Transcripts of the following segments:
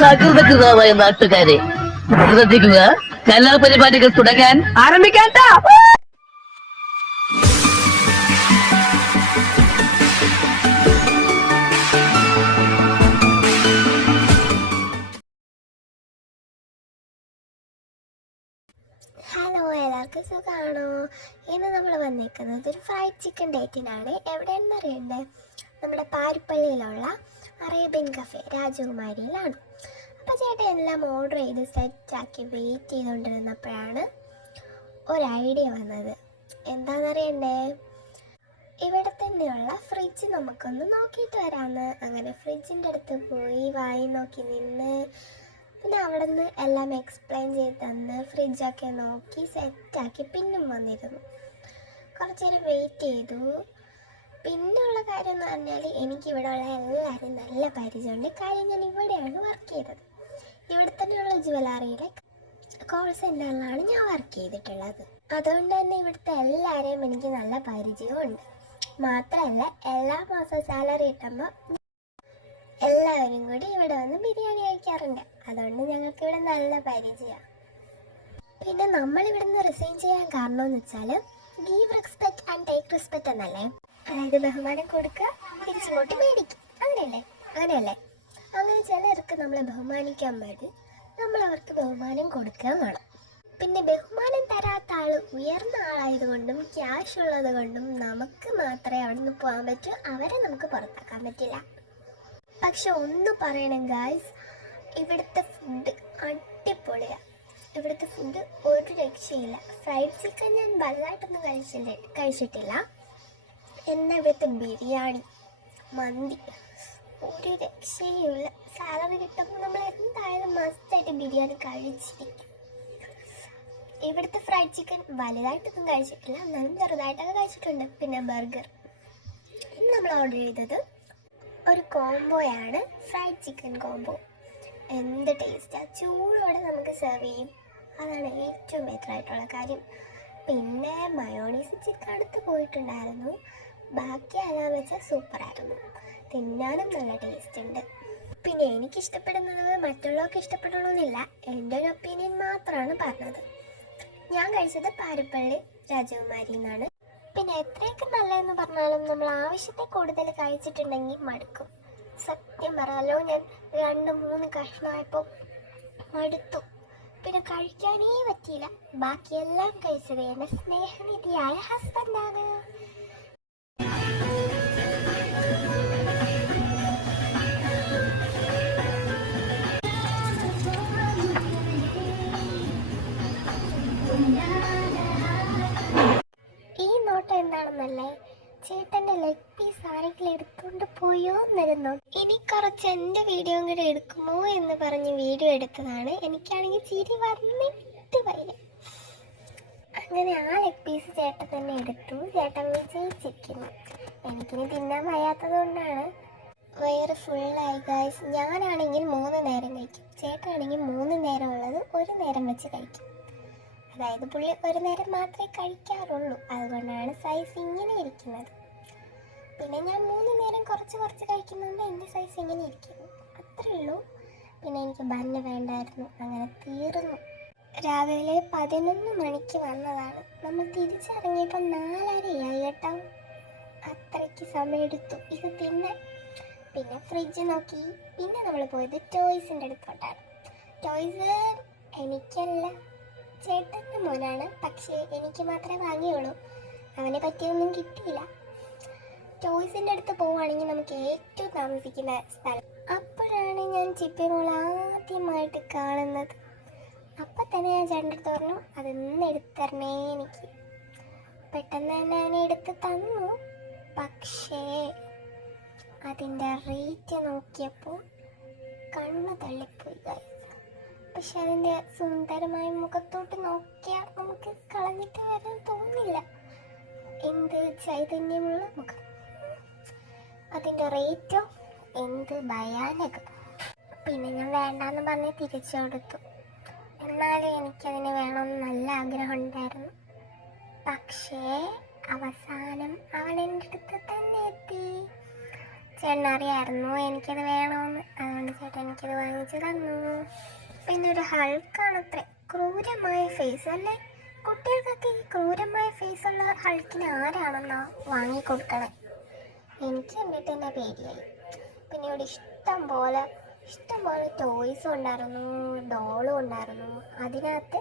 സകൃതകൃതമായ നാട്ടുകാരെ ശ്രദ്ധിക്കുക, കലാപരിപാടികൾ തുടങ്ങാൻ ആരംഭിക്കാൻ. ഹലോ, എല്ലാവർക്കും സുഖമാണോ? ഇന്ന് നമ്മൾ വന്നിരിക്കുന്നത് ഒരു ഫ്രൈഡ് ചിക്കൻ ഡേറ്റിനാണ്. എവിടെയാണെന്ന് അറിയണ്ടേ? നമ്മുടെ പാരിപ്പള്ളിയിലുള്ള അറേബ്യൻ കഫേ രാജകുമാരിയിലാണ്. അപ്പോൾ ചേട്ടൻ എല്ലാം ഓർഡർ ചെയ്ത് സെറ്റാക്കി വെയിറ്റ് ചെയ്തുകൊണ്ടിരുന്നപ്പോഴാണ് ഒരു ഐഡിയ വന്നത്. എന്താണെന്നറിയണ്ടേ? ഇവിടെ തന്നെയുള്ള ഫ്രിഡ്ജ് നമുക്കൊന്ന് നോക്കിയിട്ട് വരാമെന്ന്. അങ്ങനെ ഫ്രിഡ്ജിൻ്റെ അടുത്ത് പോയി വായി നോക്കി നിന്ന്, പിന്നെ അവിടെ നിന്ന് എല്ലാം എക്സ്പ്ലെയിൻ ചെയ്ത് തന്ന് ഫ്രിഡ്ജൊക്കെ നോക്കി സെറ്റാക്കി പിന്നും വന്നിരുന്നു. കുറച്ച് നേരം വെയിറ്റ് ചെയ്തു. പിന്നെയുള്ള കാര്യം എന്ന് പറഞ്ഞാൽ എനിക്കിവിടെ ഉള്ള എല്ലാവരും നല്ല പരിചയമുണ്ട്. കാര്യം ഞാൻ ഇവിടെയാണ് വർക്ക് ചെയ്തത്. ഇവിടെ തന്നെയുള്ള ജ്വല്ലറിയിലെ കോൾ സെൻറ്ററിലാണ് ഞാൻ വർക്ക് ചെയ്തിട്ടുള്ളത്. അതുകൊണ്ട് തന്നെ ഇവിടുത്തെ എല്ലാവരെയും എനിക്ക് നല്ല പരിചയമുണ്ട്. മാത്രമല്ല, എല്ലാ മാസവും സാലറി കിട്ടുമ്പോൾ എല്ലാവരും കൂടി ഇവിടെ വന്ന് ബിരിയാണി കഴിക്കാറുണ്ട്. അതുകൊണ്ട് ഞങ്ങൾക്ക് ഇവിടെ നല്ല പരിചയമാണ്. പിന്നെ നമ്മളിവിടെ നിന്ന് റിസൈൻ ചെയ്യാൻ കാരണം എന്ന് വെച്ചാൽ give respect and take respect എന്നല്ലേ? അതായത് ബഹുമാനം കൊടുക്കുക, തിരിച്ചിങ്ങോട്ട് മേടിക്കും. അങ്ങനെയല്ലേ? അങ്ങനെ ചിലർക്ക് നമ്മളെ ബഹുമാനിക്കാൻ വേണ്ടി നമ്മൾ അവർക്ക് ബഹുമാനം കൊടുക്കുക വേണം. പിന്നെ ബഹുമാനം തരാത്ത ആൾ ഉയർന്ന ആളായതുകൊണ്ടും ക്യാഷ് ഉള്ളത് കൊണ്ടും നമുക്ക് മാത്രമേ അവിടെ നിന്ന് പോകാൻ പറ്റൂ. അവരെ നമുക്ക് പുറത്താക്കാൻ പറ്റില്ല. പക്ഷെ ഒന്ന് പറയണം ഗായ്സ്, ഇവിടുത്തെ ഫുഡ് അടിപൊളിയാണ്. ഇവിടുത്തെ ഫുഡ് ഒരു രക്ഷയില്ല. ഫ്രൈഡ് ചിക്കൻ ഞാൻ വലുതായിട്ടൊന്നും കഴിച്ചിട്ടില്ല. എന്നാൽ ഇവിടുത്തെ ബിരിയാണി, മന്തി ഒരു രക്ഷയുമില്ല. സാലറി കിട്ടുമ്പോൾ നമ്മൾ എന്തായാലും മസ്റ്റായിട്ട് ബിരിയാണി കഴിച്ചിരിക്കും. ഇവിടുത്തെ ഫ്രൈഡ് ചിക്കൻ വലുതായിട്ടൊന്നും കഴിച്ചിട്ടില്ല, എന്നാലും ചെറുതായിട്ടൊക്കെ കഴിച്ചിട്ടുണ്ട്. പിന്നെ ബർഗർ. ഇന്ന് നമ്മൾ ഓർഡർ ചെയ്തത് ഒരു കോംബോയാണ്, ഫ്രൈഡ് ചിക്കൻ കോംബോ. എന്ത് ടേസ്റ്റാണ്! ചൂടോടെ നമുക്ക് സെർവ് ചെയ്യും. അതാണ് ഏറ്റവും ബെറ്റർ ആയിട്ടുള്ള കാര്യം. പിന്നെ മയോണീസ് ചിക്കൻ അടുത്ത് പോയിട്ടുണ്ടായിരുന്നു. ബാക്കി എല്ലാം വെച്ചാൽ സൂപ്പറായിരുന്നു. തിന്നാനും നല്ല ടേസ്റ്റ് ഉണ്ട്. പിന്നെ എനിക്കിഷ്ടപ്പെടുന്നത് മറ്റുള്ളവർക്ക് ഇഷ്ടപ്പെടണമെന്നില്ല. എൻ്റെ ഒരു ഒപ്പീനിയൻ മാത്രമാണ് പറഞ്ഞത്. ഞാൻ കഴിച്ചത് പാരിപ്പള്ളി രാജകുമാരി എന്നാണ്. പിന്നെ എത്രയൊക്കെ നല്ലതെന്ന് പറഞ്ഞാലും നമ്മൾ ആവശ്യത്തെ കൂടുതൽ കഴിച്ചിട്ടുണ്ടെങ്കിൽ മടുക്കും. സത്യം പറയാലോ, ഞാൻ 2-3 കഷ്ണമായപ്പോൾ മടുത്തു. പിന്നെ കഴിക്കാനേ പറ്റിയില്ല. ബാക്കിയെല്ലാം കഴിച്ചത് എൻ്റെ സ്നേഹനിധിയായ ഹസ്ബൻഡാണ്. എന്താണെന്നല്ലേ, ചേട്ടൻ്റെ ലെഗ് പീസ് ആരെങ്കിലും എടുത്തുകൊണ്ട് പോയോ എന്നിരുന്നു. ഇനി കുറച്ച് എൻ്റെ വീഡിയോ കൂടെ എടുക്കുമോ എന്ന് പറഞ്ഞ് വീഡിയോ എടുത്തതാണ്. എനിക്കാണെങ്കിൽ ചിരി വന്നിട്ട് വയ്യ. അങ്ങനെ ആ ലെഗ് പീസ് ചേട്ടൻ തന്നെ എടുത്തു. ചേട്ടൻ വിജയിച്ചിരിക്കുന്നു. എനിക്കിനി തിന്നാൻ വയ്യാത്തത് കൊണ്ടാണ്. വയറ് ഫുള്ളായി ഗായ്സ്. ഞാനാണെങ്കിൽ 3 നേരം കഴിക്കും. ചേട്ടനാണെങ്കിൽ 3 നേരം ഉള്ളത് 1 നേരം വെച്ച് കഴിക്കും. അതായത് പുള്ളി 1 നേരം മാത്രമേ കഴിക്കാറുള്ളൂ. അതുകൊണ്ടാണ് സൈസ് ഇങ്ങനെ ഇരിക്കുന്നത്. പിന്നെ ഞാൻ 3 നേരം കുറച്ച് കഴിക്കുന്നുണ്ട് എൻ്റെ സൈസ് ഇങ്ങനെ ഇരിക്കുന്നു. അത്രേ ഉള്ളൂ. പിന്നെ എനിക്ക് ബന്ന് വേണ്ടായിരുന്നു. അങ്ങനെ തീർന്നു. രാവിലെ 11 മണിക്ക് വന്നതാണ്. നമ്മൾ തിരിച്ചിറങ്ങിയപ്പോൾ 4:30 കേട്ടോ. അത്രയ്ക്ക് സമയമെടുത്തു ഇത് തിന്നാൻ. പിന്നെ ഫ്രിഡ്ജ് നോക്കി. പിന്നെ നമ്മൾ പോയത് ടോയ്സിൻ്റെ അടുത്തോട്ടാണ്. ടോയ്സ് എനിക്കല്ല, ചേട്ടൻ്റെ മോനാണ്. പക്ഷേ എനിക്ക് മാത്രമേ വാങ്ങിയുള്ളൂ. അവനെ പറ്റിയൊന്നും കിട്ടിയില്ല. ടോയ്സിൻ്റെ അടുത്ത് പോവുകയാണെങ്കിൽ നമുക്ക് ഏറ്റവും താമസിക്കുന്ന സ്ഥലം. അപ്പോഴാണ് ഞാൻ ചിപ്പി മോൾ ആദ്യമായിട്ട് കാണുന്നത്. അപ്പം തന്നെ ഞാൻ ചേട്ടൻ്റെ അടുത്ത് പറഞ്ഞു, അതൊന്ന് എടുത്തരണേ എനിക്ക്. പെട്ടെന്ന് തന്നെ ഞാൻ എടുത്ത് തന്നു. പക്ഷേ അതിൻ്റെ റേറ്റ് നോക്കിയപ്പോൾ കണ്ണ് തള്ളിപ്പോയി ഗൈസ്. പക്ഷെ അതിൻ്റെ സുന്ദരമായ മുഖത്തോട്ട് നോക്കിയാൽ നമുക്ക് കളഞ്ഞിട്ട് വരാൻ തോന്നില്ല. എന്ത് ചൈതന്യമുള്ള മുഖം! അതിൻ്റെ റേറ്റോ എന്ത് ഭയാനകം! പിന്നെ ഞാൻ വേണ്ടാന്ന് പറഞ്ഞ് തിരിച്ചു കൊടുത്തു. എന്നാലും എനിക്കതിന് വേണമെന്ന് നല്ല ആഗ്രഹം ഉണ്ടായിരുന്നു. പക്ഷേ അവസാനം അവൻ എൻ്റെ അടുത്ത് തന്നെ എത്തി. ചേട്ടൻ അറിയായിരുന്നു എനിക്കത് വേണമെന്ന്, അതുകൊണ്ട് ചേട്ടൻ എനിക്കത് വാങ്ങിച്ചു തന്നു. പിന്നെ ഒരു ഹൾക്കാണത്രേ, ക്രൂരമായ ഫേസ് അല്ലേ. കുട്ടികൾക്കൊക്കെ ഈ ക്രൂരമായ ഫേസുള്ള ഹൾക്കിന് ആരാണെന്നാ വാങ്ങിക്കൊടുക്കണേ. എനിക്ക് കണ്ടിട്ട് തന്നെ പേടിയായി. പിന്നെ ഇവിടെ ഇഷ്ടം പോലെ ടോയ്സും ഉണ്ടായിരുന്നു, ഡോളും ഉണ്ടായിരുന്നു. അതിനകത്ത്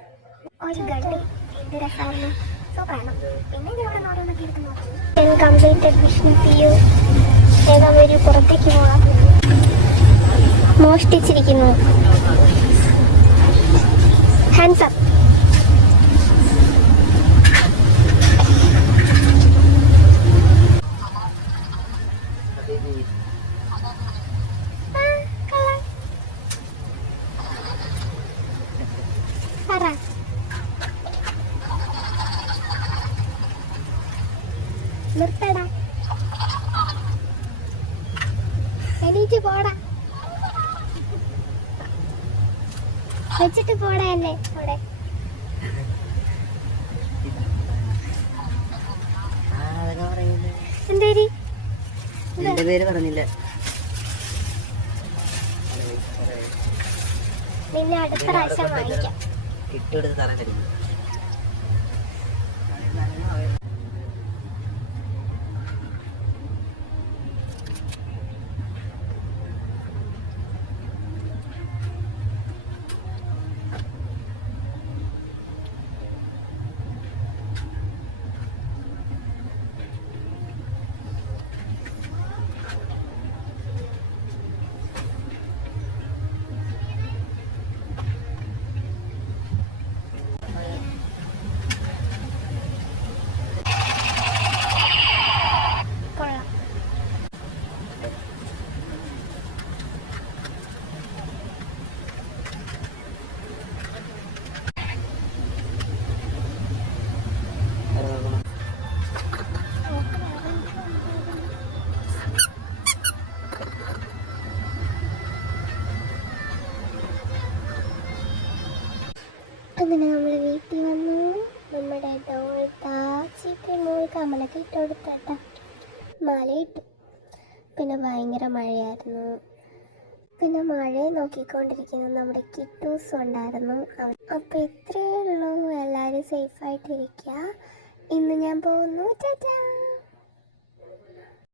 ഒരു ഗഡി എന്ത് രസമായിരുന്നു, സൂപ്പറാണ്. പിന്നെ ഞാൻ ഇവിടെ നോക്കുന്നൊക്കെ എടുത്ത് നോക്കി. കംപ്ലീറ്റഡ് മിഷൻ ചെയ്യൂ. വേഗം ഒരു പുറത്തേക്ക് പോകാം. മോഷ്ടിച്ചിരിക്കുന്നു. Hands up. നിർത്തടാ, എണീറ്റ് പോടാ, വെച്ചിട്ട് പോടാ എന്നെ അവിടെ. എന്തേരി എന്റെ പേര് പറഞ്ഞില്ല. നിന്നെ അടുത്ത പ്രാവശ്യം വാങ്ങിക്കാം. ഇട്ടെടുത്ത് തറ തരുന്നു. കൊള്ളാം. അങ്ങനെ നമ്മൾ വീട്ടിൽ വന്നു. നമ്മുടെ ഡോൾ ചിക്കൻ മോൾ കമലൊക്കെ ഇട്ട് കൊടുത്തട്ട മലയിട്ടു. പിന്നെ ഭയങ്കര മഴയായിരുന്നു. പിന്നെ മഴയെ നോക്കിക്കൊണ്ടിരിക്കുന്നു നമ്മുടെ കിട്ടൂസ് ഉണ്ടായിരുന്നു. അപ്പോൾ ഇത്രയേ ഉള്ളൂ. എല്ലാവരും സേഫായിട്ടിരിക്കുക. ഇന്ന് ഞാൻ പോകുന്നു. ടാറ്റാ.